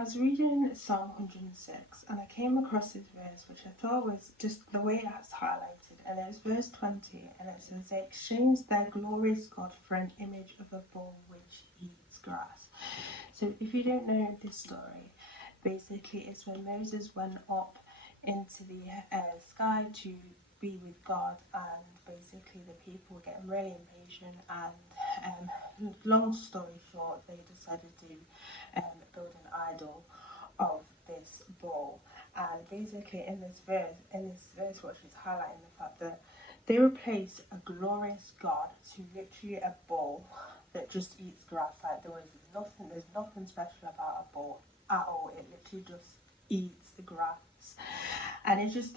I was reading Psalm 106 and I came across this verse which I thought was just the way it's highlighted. And it was verse 20 and it says, "They exchanged their glorious God for an image of a bull which eats grass." So if you don't know this story, basically it's when Moses went up into the sky to be with God, and basically the people were getting really impatient, and long story short, they decided to build an idol of this bull. And basically in this verse what she's highlighting the fact that they replaced a glorious God to literally a bull that just eats grass. Like there's nothing special about a bull at all. It literally just eats the grass. And it just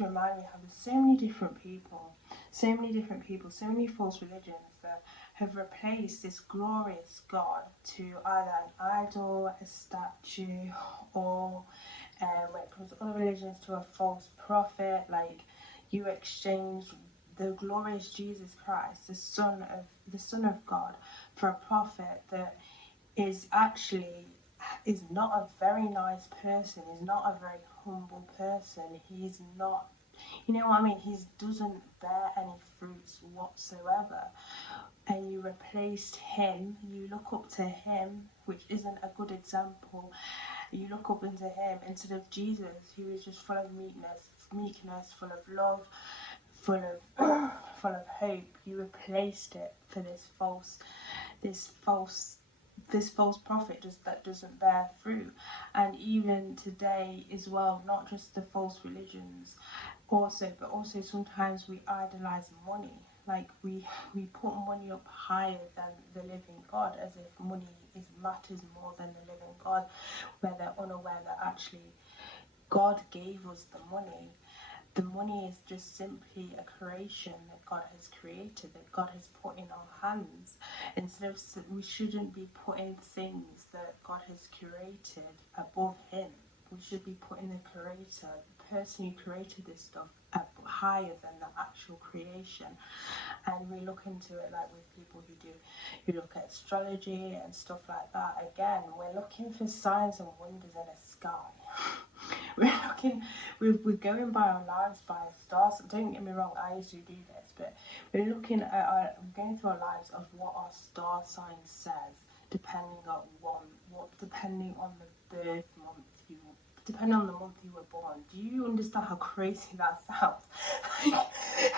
reminded me how there's so many different people, so many false religions that have replaced this glorious God to either an idol, a statue, or when it comes to other religions, to a false prophet. Like, you exchange the glorious Jesus Christ, the Son of God, for a prophet that is actually is not a very nice person, is not a very humble person. He's not, you know what I mean? He doesn't bear any fruits whatsoever. And you replaced him, you look up to him, which isn't a good example. You look up into him instead of Jesus, who is just full of meekness, full of love, full of full of hope. You replaced it for this false this false prophet that doesn't bear fruit. And even today as well, not just the false religions, but also sometimes we idolize money. Like we put money up higher than the living God, as if money matters more than the living God, where they're unaware that actually God gave us the money. The money is just simply a creation that God has created, that God has put in our hands. Instead of, we shouldn't be putting things that God has created above Him. We should be putting the Creator, the person who created this stuff, up higher than the actual creation. And we look into it like with people who look at astrology and stuff like that. Again, we're looking for signs and wonders in the sky. We're going by our lives by stars. Don't get me wrong, I used to do this, but we're going through our lives of what our star sign says, depending on depending on the birth month depending on the month you were born. Do you understand how crazy that sounds?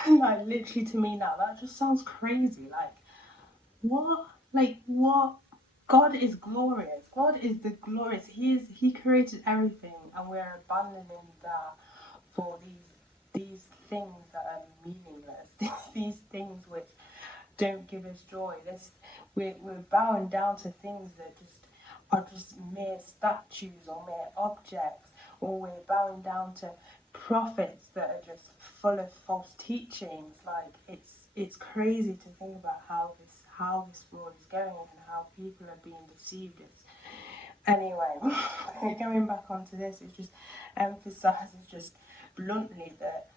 Like literally to me now, that just sounds crazy. Like, what? Like, what? God is glorious. God is the glorious. He created everything, and we're abandoning that for these things that are meaningless. These things which don't give us joy. We're bowing down to things that are just mere statues or mere objects, or we're bowing down to prophets that are just full of false teachings. Like, it's crazy to think about how this world is going and how people are being deceived. Anyway, going back onto this, it just emphasizes just bluntly that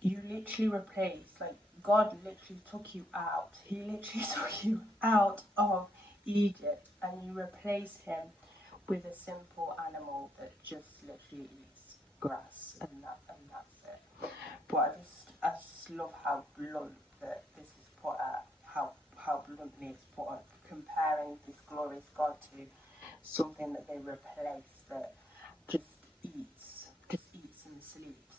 you literally replaced, like, God literally took you out. He literally took you out of Egypt, and you replaced him with a simple animal that just literally eats grass, and that's it. But I just love how blunt that this is put at, how bluntly it's put at, comparing this glorious God to something that they replaced, that